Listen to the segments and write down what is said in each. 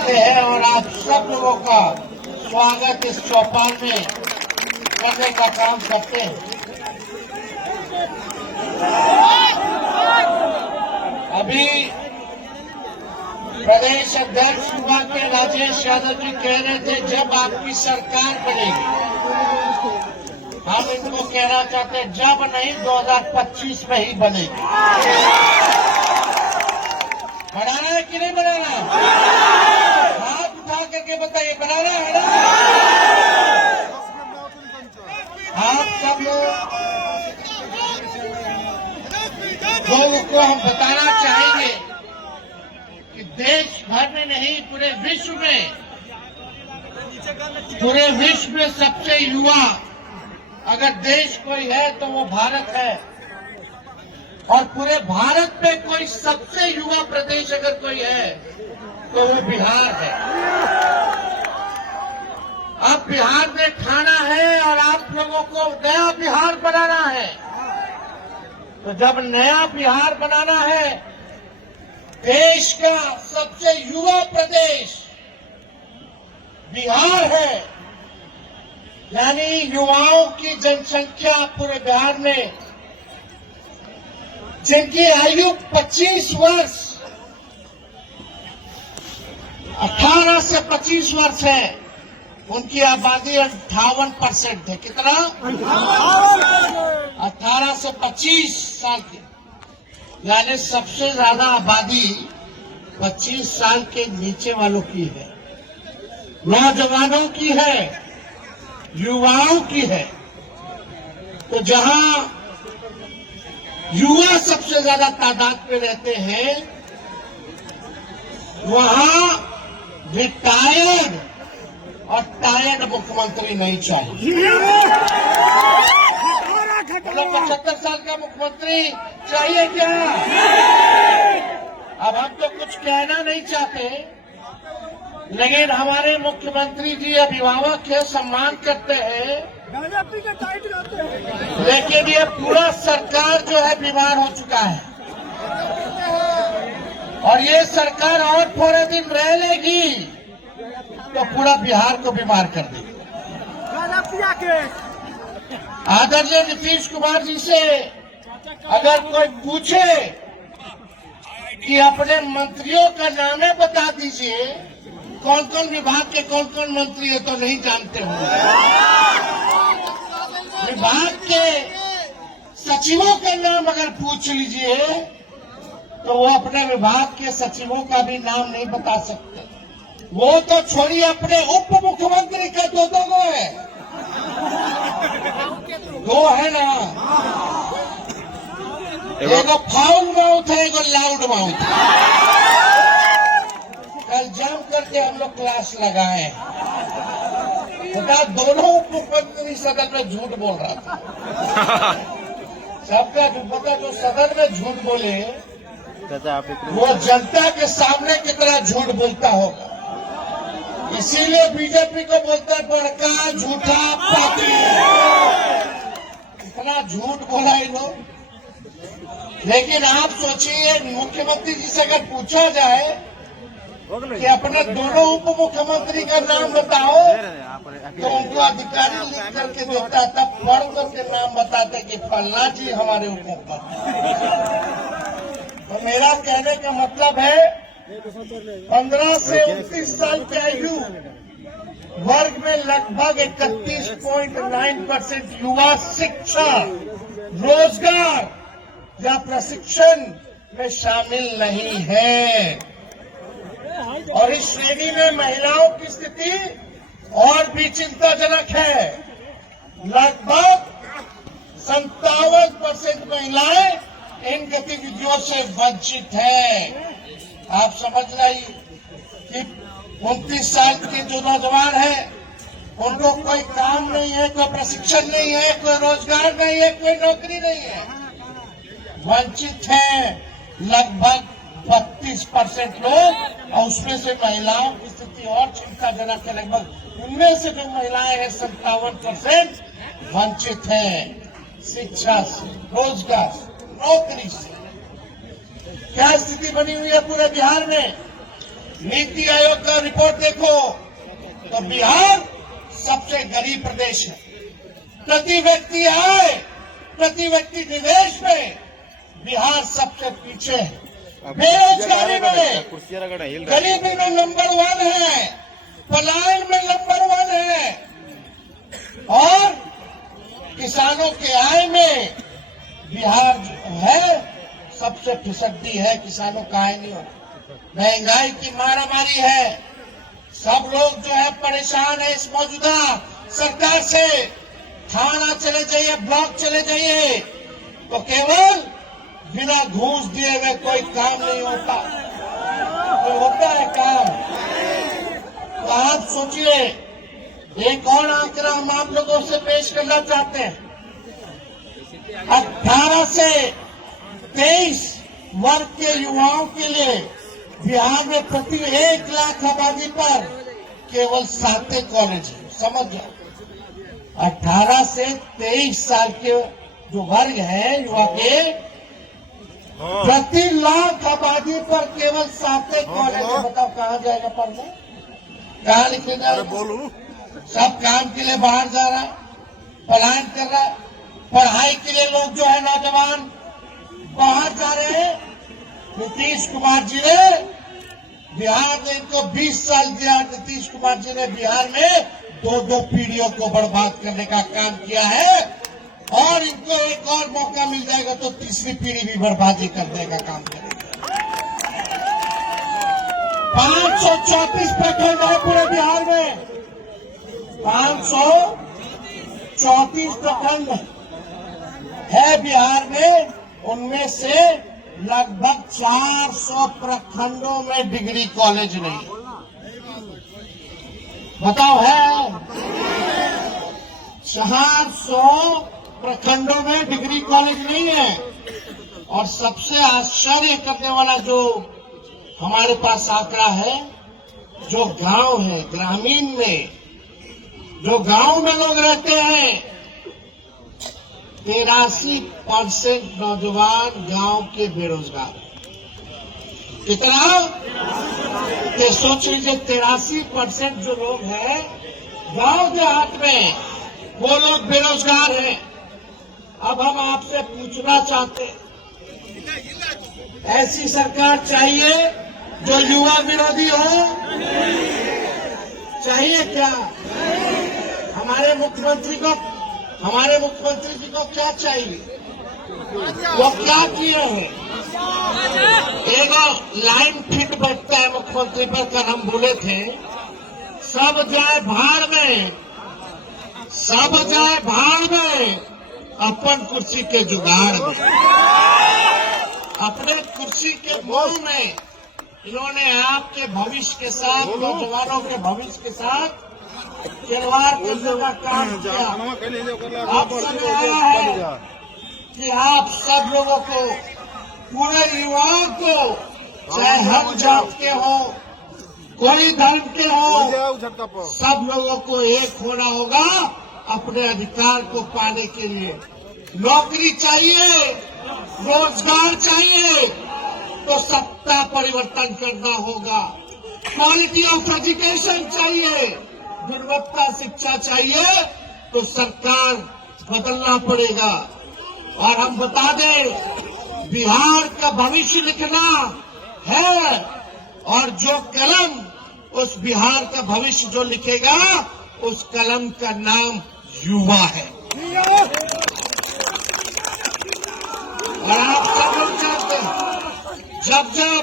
करते हैं और आप सब लोगों का स्वागत इस चौपाल में करने का काम करते हैं। अभी प्रदेश अध्यक्ष युवा के राजेश यादव जी कह रहे थे जब आपकी सरकार बनेगी, हम इनको कहना चाहते हैं जब नहीं 2025 में ही बनेगी। बनाना है कि नहीं बनाना? हाथ उठा करके बताइए, बनाना है ना? आप सब लोगों को हम बताना चाहेंगे कि देश भर में नहीं पूरे विश्व में सबसे युवा अगर देश कोई है तो वो भारत है, और पूरे भारत में कोई सबसे युवा प्रदेश अगर कोई है तो वो बिहार है। अब बिहार में खाना है और आप लोगों को नया बिहार बनाना है। तो जब नया बिहार बनाना है, देश का सबसे युवा प्रदेश बिहार है, यानी युवाओं की जनसंख्या पूरे बिहार में जिनकी आयु 25 वर्ष 18 से 25 वर्ष है, उनकी आबादी 58% है। कितना? 18 से 25 साल की, यानी सबसे ज्यादा आबादी 25 साल के नीचे वालों की है, नौजवानों की है, युवाओं की है। तो जहां युवा सबसे ज्यादा तादाद में रहते हैं, वहां रिटायर्ड और टायर्ड मुख्यमंत्री नहीं चाहिए। मतलब 75 साल का मुख्यमंत्री चाहिए क्या? अब हम तो कुछ कहना नहीं चाहते, लेकिन हमारे मुख्यमंत्री जी अभिभावक है, सम्मान करते हैं, लेकिन ये पूरा सरकार जो है बीमार हो चुका है, और ये सरकार और थोड़े दिन रह लेगी तो पूरा बिहार को बीमार कर देगी। आदरणीय नीतीश कुमार जी से अगर कोई पूछे कि अपने मंत्रियों का नामे बता दीजिए, कौन कौन विभाग के कौन कौन मंत्री है, तो नहीं जानते होंगे। विभाग के सचिवों का नाम अगर पूछ लीजिए तो वो अपने विभाग के सचिवों का भी नाम नहीं बता सकते। वो तो छोड़िए, अपने उप मुख्यमंत्री का दो गो है, दो है ना, एगो फाउल माउथ है, एगो लाउड माउथ है। कल जम करके हम लोग क्लास लगाए, दोनों उप मुख्यमंत्री सदन में झूठ बोल रहा था। सबका जो पता, जो सदन में झूठ बोले वो जनता के सामने कितना झूठ बोलता होगा। इसीलिए बीजेपी को बोलता है बड़का झूठा पार्टी। इतना झूठ बोला इन लोग। लेकिन आप सोचिए, मुख्यमंत्री जी से अगर पूछा जाए कि अपने दोनों उप मुख्यमंत्री का नाम बताओ, तो उनको अधिकारी लिख करके देता, तब पढ़ करके नाम बताते कि फलना जी हमारे उप मुख्यमंत्री। तो मेरा कहने का मतलब है 15 से 29 साल की आयु वर्ग में लगभग 31.9% युवा शिक्षा, रोजगार या प्रशिक्षण में शामिल नहीं है, और इस श्रेणी में महिलाओं की स्थिति और भी चिंताजनक है। लगभग 57% महिलाएं इन गतिविधियों से वंचित है। आप समझ रही कि 29 साल के जो नौजवान हैं, उनको कोई काम नहीं है, कोई प्रशिक्षण नहीं है, कोई रोजगार नहीं है, कोई नौकरी नहीं है, वंचित है लगभग 32% लोग, और उसमें से महिलाओं की स्थिति और चिंताजनक है। लगभग उनमें से जो महिलाएं हैं 57% वंचित हैं शिक्षा से, रोजगार से, नौकरी से। क्या स्थिति बनी हुई है पूरे बिहार में? नीति आयोग का रिपोर्ट देखो तो बिहार सबसे गरीब प्रदेश है। प्रति व्यक्ति आय, प्रति व्यक्ति निवेश में बिहार सबसे पीछे है। बेरोजगारी में, गरीबी में नंबर 1 है, पलायन में नंबर 1 है, और किसानों के आय में बिहार जो है सबसे फिसड्डी है। किसानों का आय नहीं होता। महंगाई की मारामारी है। सब लोग जो है परेशान है इस मौजूदा सरकार से। थाना चले जाइए, ब्लॉक चले जाइए, तो केवल बिना घूस दिए हुए कोई काम नहीं होता। तो होता है काम। तो आप सोचिए, एक और आंकड़ा हम आप लोगों से पेश करना चाहते हैं। 18 से 23 वर्ग के युवाओं के लिए बिहार में प्रति 1 लाख आबादी पर केवल 7 कॉलेज है। समझ जाओ, 18 से 23 साल के जो वर्ग है युवा के, प्रति लाख आबादी पर केवल 7 कॉलेज है। बताओ कहाँ जाएगा पढ़ने, कहाँ लिखे जाएगा? सब काम के लिए बाहर जा रहा है, पलायन कर रहा है। पढ़ाई के लिए लोग जो है नौजवान बाहर जा रहे हैं। नीतीश कुमार जी ने बिहार में इनको 20 साल दिया। नीतीश कुमार जी ने बिहार में 2 पीढ़ियों को बर्बाद करने का काम किया है, और इनको एक और मौका मिल जाएगा तो तीसरी पीढ़ी भी बर्बादी करने का काम करेगा। 534 प्रखंड है पूरे बिहार में, 534 प्रखंड है बिहार में। उनमें से लगभग 400 प्रखंडों में डिग्री कॉलेज नहीं। बताओ, है 400 प्रखंडों में डिग्री कॉलेज नहीं है। और सबसे आश्चर्य करने वाला जो हमारे पास आंकड़ा है, जो गांव है, ग्रामीण में जो गांव में लोग रहते हैं, 83% नौजवान गांव के बेरोजगार। कितना? तो सोच लीजिए, 83% जो लोग हैं गांव देहात में, वो लोग बेरोजगार हैं। अब हम आपसे पूछना चाहते हैं, ऐसी सरकार चाहिए जो युवा विरोधी हो? चाहिए क्या? हमारे मुख्यमंत्री जी को क्या चाहिए? वो क्या किए हैं? एक लाइन फिट बैठता है मुख्यमंत्री पर। कल हम बोले थे, सब जाए भाड़ में, सब जाए भाड़ में, अपन कुर्सी के जुगाड़ में। अपने कुर्सी के मोह में इन्होंने आपके भविष्य के साथ, नौजवानों के भविष्य के साथ खिलवाड़ करने का काम किया। अब समय आया है कि आप सब लोगों को, पूरे युवाओं को, चाहे हम जात के हो, कोई धर्म के हो, सब लोगों को एक होना होगा अपने अधिकार को पाने के लिए। नौकरी चाहिए, रोजगार चाहिए, तो सत्ता परिवर्तन करना होगा। क्वालिटी ऑफ एजुकेशन चाहिए, गुणवत्ता शिक्षा चाहिए, तो सरकार बदलना पड़ेगा। और हम बता दें, बिहार का भविष्य लिखना है, और जो कलम उस बिहार का भविष्य जो लिखेगा, उस कलम का नाम युवा है। और आप सब लोग जानते हैं, जब जब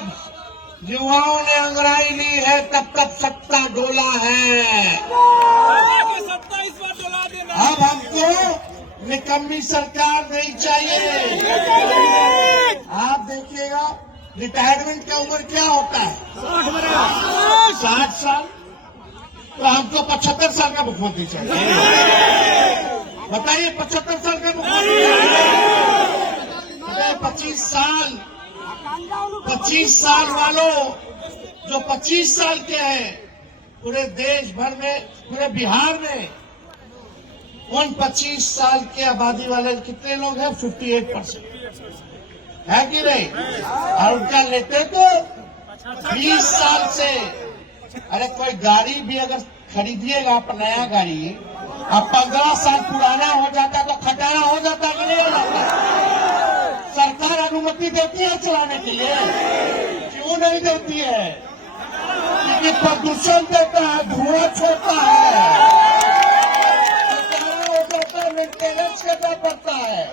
युवाओं ने अंगड़ाई ली है, तब तब सत्ता डोला है। अब हमको निकम्मी सरकार नहीं चाहिए। आप देखिएगा, रिटायरमेंट का उम्र क्या होता है? 60 साल। तो हमको 75 साल का मुख्यमंत्री चाहिए। बताइए, 75 साल का मुख्यमंत्री चाहिए। 25 साल वालों, जो 25 साल के हैं, पूरे देश भर में, पूरे बिहार में उन 25 साल के आबादी वाले कितने लोग हैं? 58% है कि नहीं? और उनका लेते तो 20 साल से। अरे कोई गाड़ी भी अगर खरीदिएगा आप नया गाड़ी, अब 15 साल पुराना हो जाता तो खटारा हो जाता कि नहीं हो जाता? सरकार अनुमति देती है चलाने के लिए? क्यों नहीं देती है? क्योंकि प्रदूषण देता है, धुआं छोड़ता है, खटारा हो जाता है, मेंटेनेंस करना पड़ता है।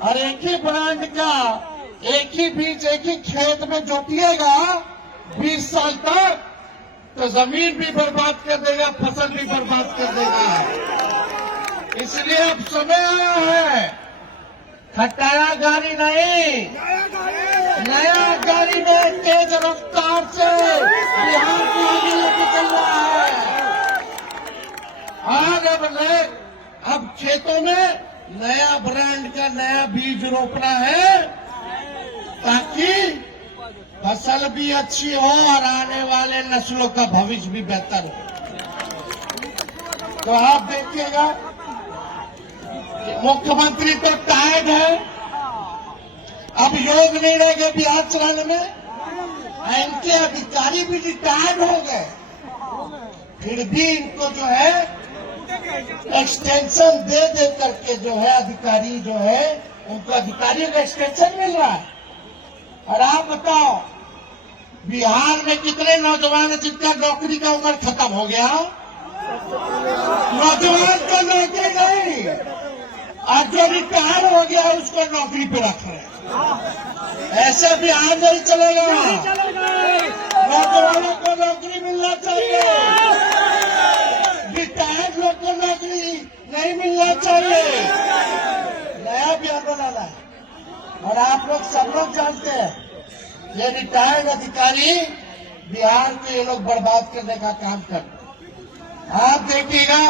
और एक ही ब्रांड का एक ही बीज एक ही खेत में जोतिएगा 20 साल तक, तो जमीन भी बर्बाद कर देगा, फसल भी बर्बाद कर देगा। इसलिए अब समय आया है, खटारा गाड़ी नहीं, नया गाड़ी में तेज रफ्तार से बिहार को आगे लेके चलना है। और अब खेतों में नया ब्रांड का नया बीज रोपना है, ताकि फसल भी अच्छी हो और आने वाले नस्लों का भविष्य भी बेहतर हो। तो आप देखिएगा मुख्यमंत्री तो टायर्ड है, अब योग नहीं रहेगा बिहार चलाने में। इनके अधिकारी भी रिटायर्ड हो गए, फिर भी इनको जो है एक्सटेंशन दे दे करके जो है अधिकारी जो है उनको अधिकारियों का एक्सटेंशन मिल रहा है। और आप बताओ बिहार में कितने नौजवान हैं जिनका नौकरी का उम्र खत्म हो गया? नौजवान को नौकरी नहीं, आज जो रिटायर हो गया उसको नौकरी पे रख रहे हैं। ऐसे बिहार नहीं चलेगा, नौजवानों को नौकरी मिलना चाहिए, रिटायर्ड लोग को नौकरी नहीं मिलना चाहिए। नया बिहार बनाना है। और आप लोग सब लोग जानते हैं ये रिटायर्ड अधिकारी बिहार के ये लोग बर्बाद करने का काम करते हैं। आप देखिएगा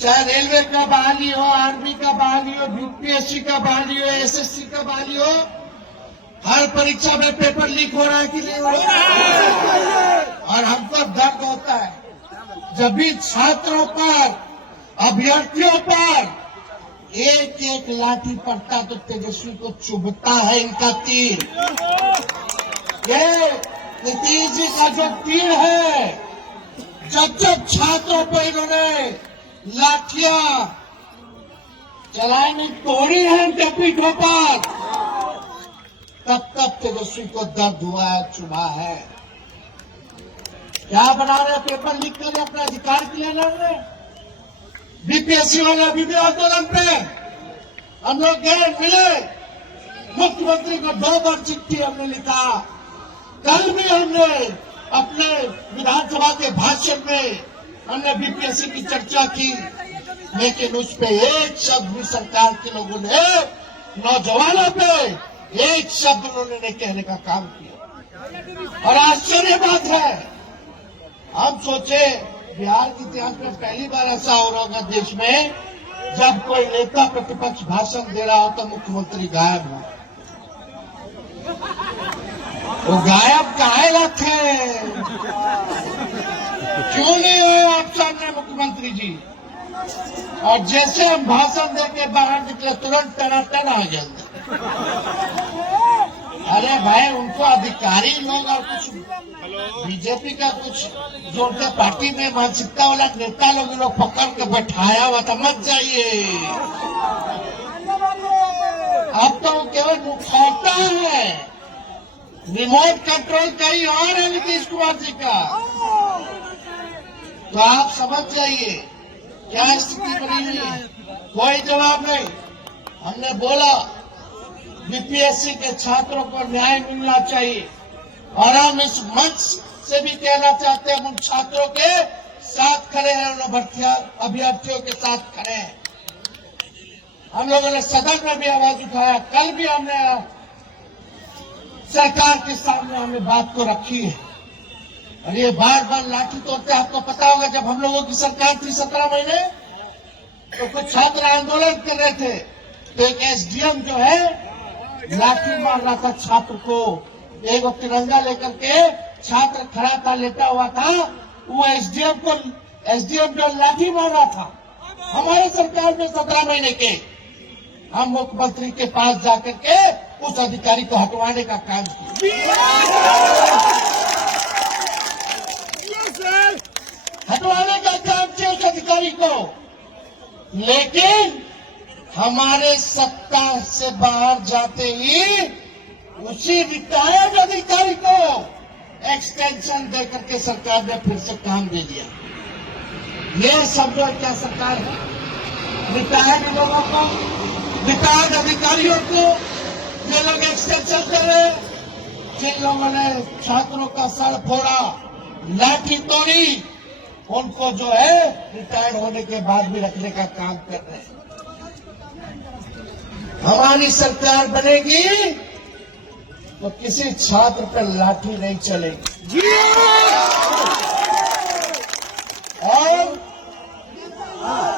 चाहे रेलवे का बहाली हो, आर्मी का बहाली हो, यूपीएससी का बहाली हो, एसएससी का बहाली हो, हर परीक्षा में पेपर लीक हो रहा है कि नहीं हो रहा है? और हमको दर्द होता है जब भी छात्रों पर, अभ्यर्थियों पर एक एक लाठी पड़ता तो तेजस्वी को चुभता है इनका तीर। ये नीतीश जी का जो तीर है, जब जब छात्रों पर इन्होंने लाठियां चलाई नहीं, तोड़ी है इनके पीठों पर, तब तब तेजस्वी को दर्द हुआ है, चुभा है। क्या बना रहे पेपर लीक कर रहे अपने अधिकार के लिए लड़ रहे? बीपीएससी वाले अभी भी आंदोलन पे। हम लोग गए मिले, मुख्यमंत्री को 2 बार चिट्ठी हमने लिखा, कल भी हमने अपने विधानसभा के भाषण में हमने बीपीएससी की चर्चा की, लेकिन उस पे एक शब्द भी सरकार के लोगों ने, नौजवानों पे एक शब्द उन्होंने कहने का काम किया। और आश्चर्य बात है, हम सोचे बिहार के इतिहास में पहली बार ऐसा हो रहा होगा देश में, जब कोई नेता प्रतिपक्ष भाषण दे रहा हो तो मुख्यमंत्री गायब हो। वो गायब काहे रखे? क्यों नहीं आए आप सामने मुख्यमंत्री जी? और जैसे हम भाषण देके बाहर निकले तुरंत टनाटन आ गया। अरे भाई, उनको अधिकारी लोग और कुछ बीजेपी का कुछ जो उनके पार्टी में मानसिकता वाला नेता लोग पकड़ के बैठाया हुआ था, मत जाइए। अब तो केवल मुखौटा है, रिमोट कंट्रोल कहीं और है नीतीश कुमार जी का। तो आप समझ जाइए क्या स्थिति बनी हुई है। कोई जवाब नहीं। हमने बोला बीपीएससी के छात्रों को न्याय मिलना चाहिए, और हम इस मंच से भी कहना चाहते हैं, उन छात्रों के साथ खड़े हैं, उन अभ्यर्थियों के साथ खड़े हैं। हम लोगों ने सदन में भी आवाज उठाया, कल भी हमने सरकार के सामने हमने बात को रखी है। और ये बार बार लाठी तोड़ते, आपको पता होगा जब हम लोगों की सरकार थी 17 महीने, तो कुछ छात्र आंदोलन कर रहे थे, तो एक एसडीएम जो है लाठी मार रहा था छात्र को, एक तिरंगा लेकर के छात्र खड़ा था, लेटा हुआ था, वो एसडीएम जो लाठी मार रहा था, हमारे सरकार में 17 महीने के, हम मुख्यमंत्री के पास जाकर के उस अधिकारी को हटवाने का काम किया, हटवाने का काम किया उस अधिकारी को। लेकिन हमारे सत्ता से बाहर जाते ही उसी रिटायर्ड अधिकारी को एक्सटेंशन देकर के सरकार ने फिर से काम दे दिया। ये समझो क्या सरकार है? रिटायर्ड लोगों को, रिटायर्ड अधिकारियों को ये लोग एक्सटेंशन कर रहे हैं। जिन लोगों ने छात्रों का सर फोड़ा, लाठी तोड़ी, उनको जो है रिटायर्ड होने के बाद भी रखने का काम कर रहे हैं। हमारी सरकार बनेगी तो किसी छात्र पर लाठी नहीं चलेगी। और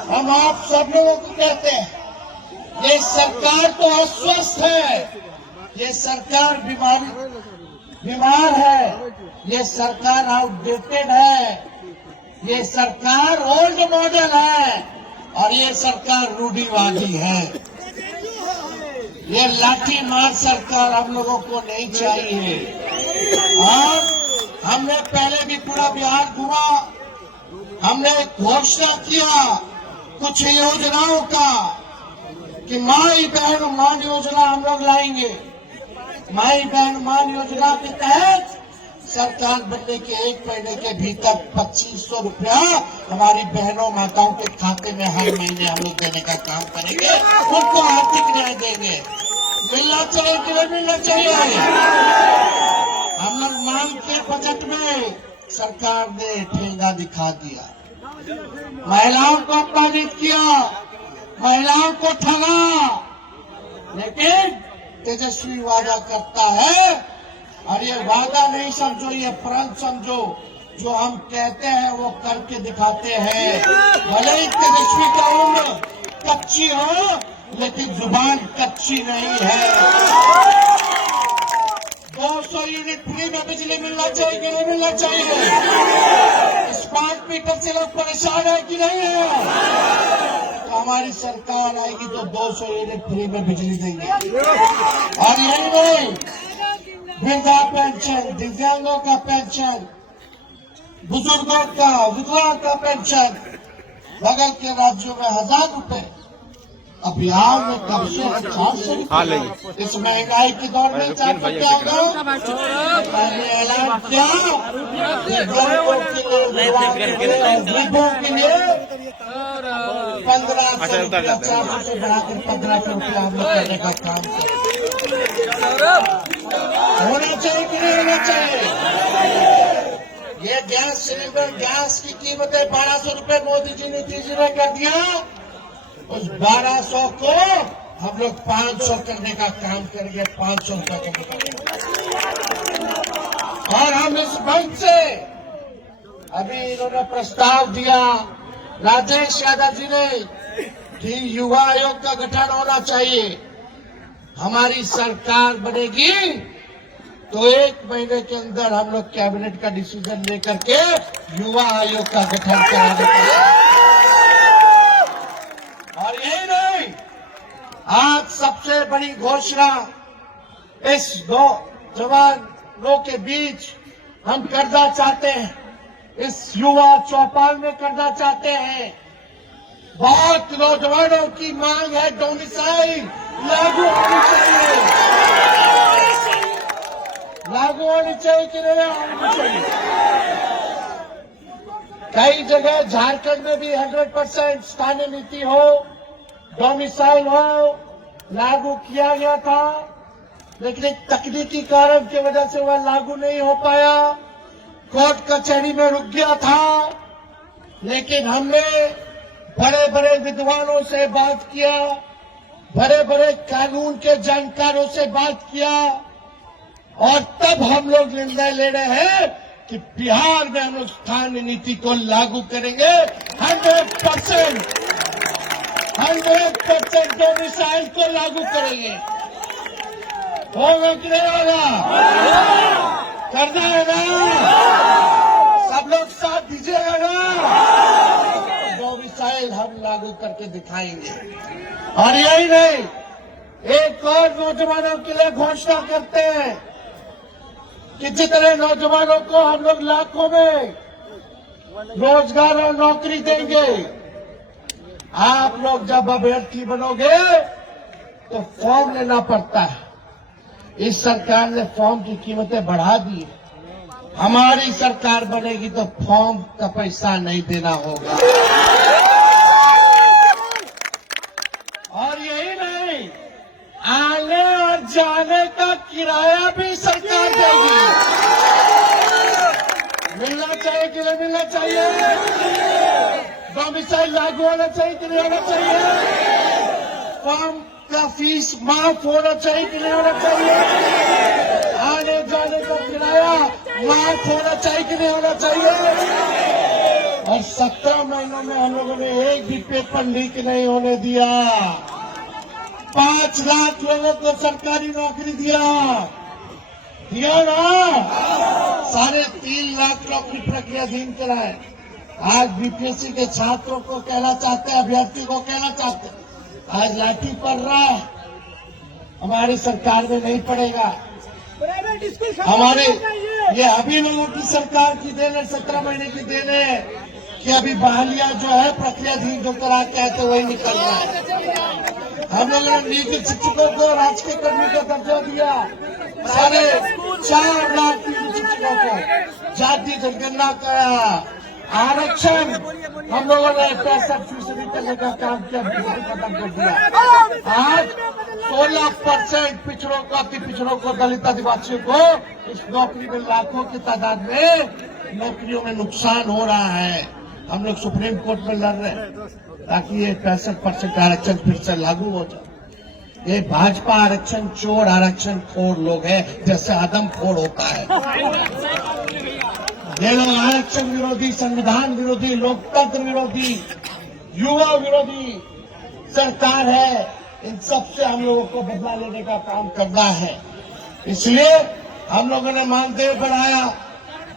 हम आप सब लोगों को कहते हैं, ये सरकार तो अस्वस्थ है, ये सरकार बीमार है, ये सरकार आउटडेटेड है, ये सरकार ओल्ड मॉडल है और ये सरकार रूढ़िवादी है। ये लाठी मार सरकार हम लोगों को नहीं चाहिए। और हमने पहले भी पूरा बिहार घुमा, हमने घोषणा किया कुछ योजनाओं का कि माई बहन मान योजना हम लोग लाएंगे। माई बहन मान योजना के तहत सरकार बनने के 1 महीने के भीतर 2500 रुपया हमारी बहनों माताओं के खाते में हर महीने हम लोग देने का काम करेंगे, उनको आर्थिक न्याय देंगे। मिलना चाहिए कि नहीं मिलना चाहिए? हम लोग मांग के बजट में सरकार ने ठेंगा दिखा दिया, महिलाओं को अपमानित किया, महिलाओं को ठगा। लेकिन तेजस्वी वादा करता है, और ये वादा नहीं समझो, ये प्रण समझो, जो हम कहते हैं वो करके दिखाते हैं। भले ही तेजस्वी का उम्र कच्ची हो, लेकिन जुबान कच्ची नहीं है। 200 यूनिट फ्री में बिजली मिलना चाहिए कि नहीं मिलना चाहिए? स्मार्ट मीटर से लोग परेशान है कि नहीं है? तो हमारी सरकार आएगी तो 200 यूनिट फ्री में बिजली देंगे। और यही नहीं, वृद्धा पेंशन, दिव्यांगों का पेंशन, बुजुर्गों का, विधवाओं का पेंशन, बगल के राज्यों में 1000 रुपए, अब बिहार में कब से 400 रुपए। इस महंगाई के दौर में 400 क्या होगा? मैंने ऐलान किया दिव्यांगों के लिए, गरीबों के लिए 1500 रुपया, 400 से बढ़ाकर 1500 रुपया हम लोग करने का काम होना चाहिए कि नहीं होना चाहिए? ये गैस सिलेंडर, गैस की कीमतें 1200 रुपए मोदी जी, नीतीश जी ने कर दिया। उस 1200 को हम लोग 500 करने का काम करेंगे, 500 रुपए करेंगे। और हम इस मंच से अभी इन्होंने प्रस्ताव दिया राजेश यादव जी ने कि युवा आयोग का गठन होना चाहिए। हमारी सरकार बनेगी तो 1 महीने के अंदर हम लोग कैबिनेट का डिसीजन लेकर के युवा आयोग का गठन कराने का। और यही नहीं, आज सबसे बड़ी घोषणा इस दो जवानों के बीच हम करना चाहते हैं, इस युवा चौपाल में करना चाहते हैं। बहुत नौजवानों की मांग है, डोमिसाइल लागू होनी चाहिए। लागू होनी चाहिए कि नहीं होनी चाहिए? कई जगह झारखंड में भी 100% स्थानीय नीति हो, डोमिसाइल हो, लागू किया गया था, लेकिन एक तकनीकी कारण की वजह से वह लागू नहीं हो पाया, कोर्ट कचहरी में रुक गया था। लेकिन हमने बड़े बड़े विद्वानों से बात किया, बड़े बड़े कानून के जानकारों से बात किया, और तब हम लोग निर्णय ले रहे हैं कि बिहार में हम लोग स्थानीय नीति को लागू करेंगे। 100% डोमिसाइल को लागू करेंगे। होगा कि नहीं होगा? करना है ना? सब लोग साथ दीजिएगा ना? डोमिसाइल हम लागू करके दिखाएंगे। और यही नहीं, एक और नौजवानों के लिए घोषणा करते हैं कि जितने नौजवानों को हम लोग लाखों में रोजगार और नौकरी देंगे, आप लोग जब अभ्यर्थी बनोगे तो फॉर्म लेना पड़ता है। इस सरकार ने फॉर्म की कीमतें बढ़ा दी। हमारी सरकार बनेगी तो फॉर्म का पैसा नहीं देना होगा। और यही नहीं, आने और जाने का किराया भी सरकार देगी। मिलना चाहिए कि नहीं मिलना चाहिए? डोमिसाइल लागू होना चाहिए कि नहीं होना चाहिए? फॉर्म का फीस माफ होना चाहिए कि नहीं होना चाहिए? आने जाने का किराया माफ होना चाहिए कि नहीं होना चाहिए? और 17 महीनों में हम लोगों ने एक भी पेपर लीक नहीं होने दिया। 5 लाख लोगों को सरकारी नौकरी दिया ना। 3.5 लाख नौकरी प्रक्रियाधीन कराए। आज बीपीएससी के छात्रों को कहना चाहते हैं, अभ्यर्थी को कहना चाहते हैं, आज लाठी पड़ रहा है, हमारी सरकार में नहीं पड़ेगा। हमारे ये अभी लोगों की सरकार की देन है, 17 महीने की देन है कि अभी बहालियां जो है प्रक्रियाधीन जो करा के आते वही निकल रहा है। हम लोगों ने निजी शिक्षकों को राजकीय कर्मी का दर्जा दिया। 4.5 लाख निजी शिक्षकों को जाति जनगणना करा। आरक्षण हम लोगों ने 65% करने का काम किया, खत्म कर दिया। आज 16% पिछड़ों को, अति पिछड़ों को, दलित आदिवासियों को इस नौकरी में लाखों की तादाद में नौकरियों में नुकसान हो रहा है। हम लोग सुप्रीम कोर्ट में लड़ रहे हैं ताकि ये 65% आरक्षण फिर से लागू हो जाए। ये भाजपा आरक्षण चोर, आरक्षण खोर लोग हैं, जैसे आदमखोर होता है। ये लोग आरक्षण विरोधी, संविधान विरोधी, लोकतंत्र विरोधी, युवा विरोधी सरकार है। इन सबसे हम लोगों को बदला लेने का काम करना है। इसलिए हम लोगों ने मानदेय बढ़ाया।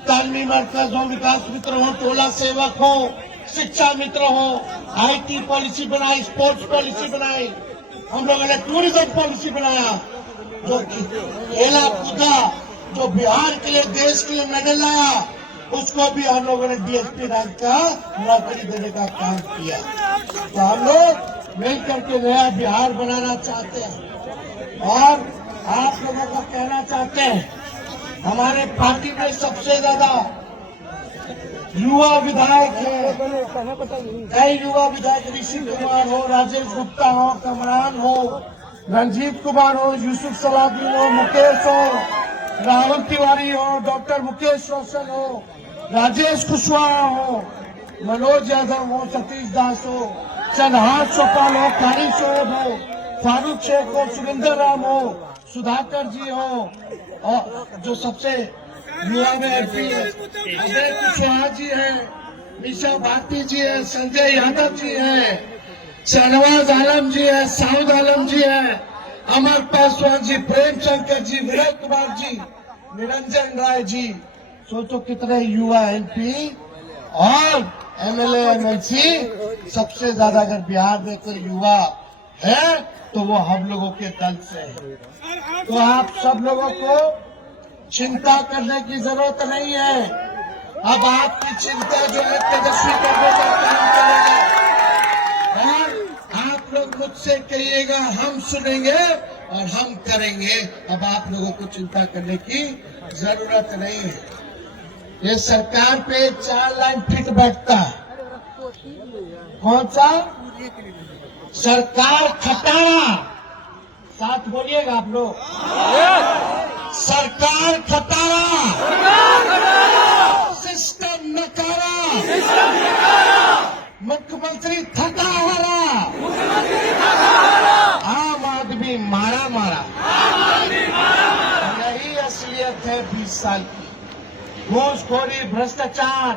तालमी मरकज हो, विकास मित्र हो, टोला सेवक हो, शिक्षा मित्र हो, आईटी पॉलिसी बनाई, स्पोर्ट्स पॉलिसी बनाई। हम लोगों ने टूरिज्म पॉलिसी बनाया, जो खेला कूदा, जो बिहार के लिए, देश के लिए मेडल लाया, उसको भी हम लोगों ने डीएसपी रैंक का नौकरी देने का काम किया। तो हम लोग मिलकर के नया बिहार बनाना चाहते हैं। और आप लोगों को कहना चाहते हैं, हमारे पार्टी में सबसे ज्यादा युवा विधायक है। कई युवा विधायक, ऋषि कुमार हो, राजेश गुप्ता हो, कमरान हो, रंजीत कुमार हो, यूसुफ सलाउद्दीन हो, मुकेश हो, राहुल तिवारी हो, डॉक्टर मुकेश रोशन हो, राजेश कुशवाहा हो, मनोज यादव हो, सतीश दास हो, चंद्रहार चौपाल हो, कारी शोभ हो, फारूक शेख हो, सुरेंद्र राम हो, सुधाकर जी हो, और जो सबसे युवा में एमपी है अजय कुशवाहा जी है, मीशा भारती जी है, संजय यादव जी है, शहनवाज आलम जी है, साउद आलम जी है, अमर पासवान जी, प्रेम शंकर जी, विनय कुमार जी, निरंजन राय जी। सोचो कितने युवा एमपी और एमएलए, एमएलसी सबसे ज्यादा अगर बिहार में कोई युवा है तो वो हम लोगों के दल से है। तो आप सब लोगों को चिंता करने की जरूरत नहीं है। अब आपकी चिंता जो है तेजस्वी करने का काम करेगा। और आप लोग मुझसे कहिएगा, हम सुनेंगे और हम करेंगे। अब आप लोगों को चिंता करने की जरूरत नहीं है। ये सरकार पे 4 लाइन फिट बैठता है। कौन सा? सरकार खटारा। साथ बोलिएगा आप लोग। सरकार खटारा, सिस्टम नकारा, मुख्यमंत्री थका हारा, आम आदमी मारा मारा। यही असलियत है 20 साल की। घूसखोरी, भ्रष्टाचार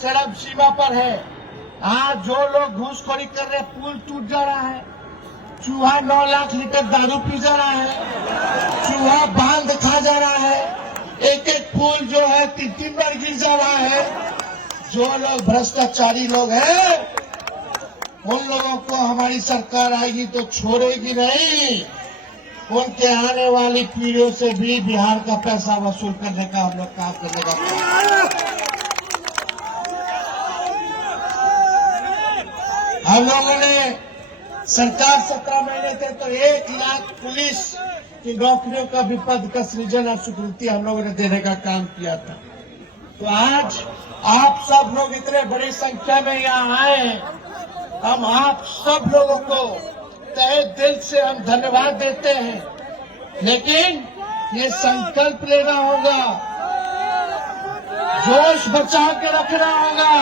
चरम सीमा पर है। आज जो लोग घूसखोरी कर रहे हैं, पुल टूट जा रहा है, चूहा 9 लाख लीटर दारू पी जा रहा है, चूहा बांध खा जा रहा है, एक एक पुल जो है 3-3 बार गिर जा रहा है। जो लोग भ्रष्टाचारी लोग हैं, उन लोगों को हमारी सरकार आएगी तो छोड़ेगी नहीं। उनके आने वाली पीढ़ियों से भी बिहार का पैसा वसूल करने का हम लोग काम करने का हम लोगों ने सरकार 17 महीने थे तो 1 लाख पुलिस की नौकरियों का भी पद का सृजन और स्वीकृति हम लोगों ने देने का काम किया था। तो आज आप सब लोग इतने बड़ी संख्या में यहाँ आए हैं, हम आप सब लोगों को तहे दिल से हम धन्यवाद देते हैं। लेकिन ये संकल्प लेना होगा, जोश बचा के रखना होगा,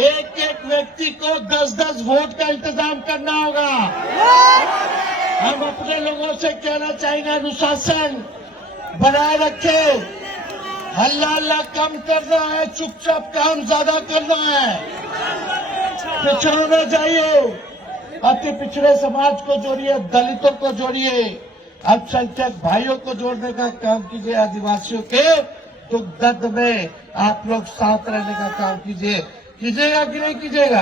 एक एक व्यक्ति को 10-10 वोट का इंतजाम करना होगा। हम अपने लोगों से कहना चाहेंगे, अनुशासन बनाए रखे, हल्ला हल्ला कम करना है, चुपचाप काम ज्यादा करना है, पिछड़ना चाहिए, अति पिछड़े समाज को जोड़िए, दलितों को जोड़िए, अल्पसंख्यक भाइयों को जोड़ने का काम कीजिए, आदिवासियों के दुख दर्द में आप लोग साथ रहने का काम कीजिए। कीजिएगा कि नहीं कीजिएगा?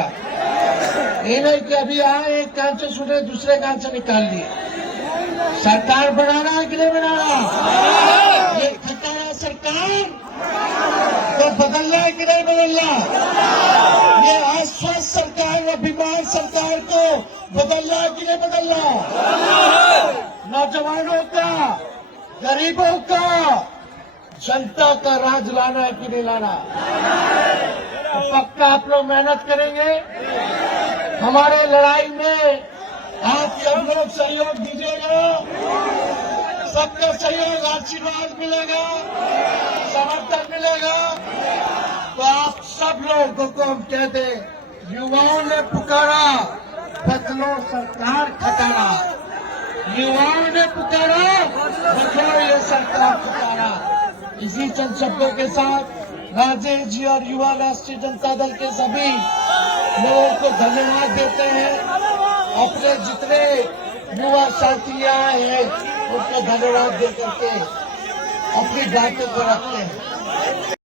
ये नहीं कि अभी आए एक कान से सुने दूसरे कान से निकाल लिए। सरकार बनाना है कि नहीं बनाना? ये खटारा सरकार तो बदलना है कि नहीं बदलना? ये अस्वस्थ सरकार व बीमार सरकार को बदलना है कि नहीं बदलना? नौजवानों का, गरीबों का, जनता का राज लाना है कि नहीं लाना? तो पक्का आप लोग मेहनत करेंगे। हमारे लड़ाई में आप सब लोग सहयोग दीजिएगा, सबका सहयोग, आशीर्वाद मिलेगा, समर्थन मिलेगा। तो आप सब लोगों को हम कहते, युवाओं ने पुकारा, बदलो सरकार खटारा। युवाओं ने पुकारा, बदलो ये सरकार खटारा। इसी चंद शब्दों के साथ राजेश जी और युवा राष्ट्रीय जनता दल के सभी लोगों को धन्यवाद देते हैं। अपने जितने युवा साथी आए हैं उनको धन्यवाद देकर के अपनी बातों को रखते हैं।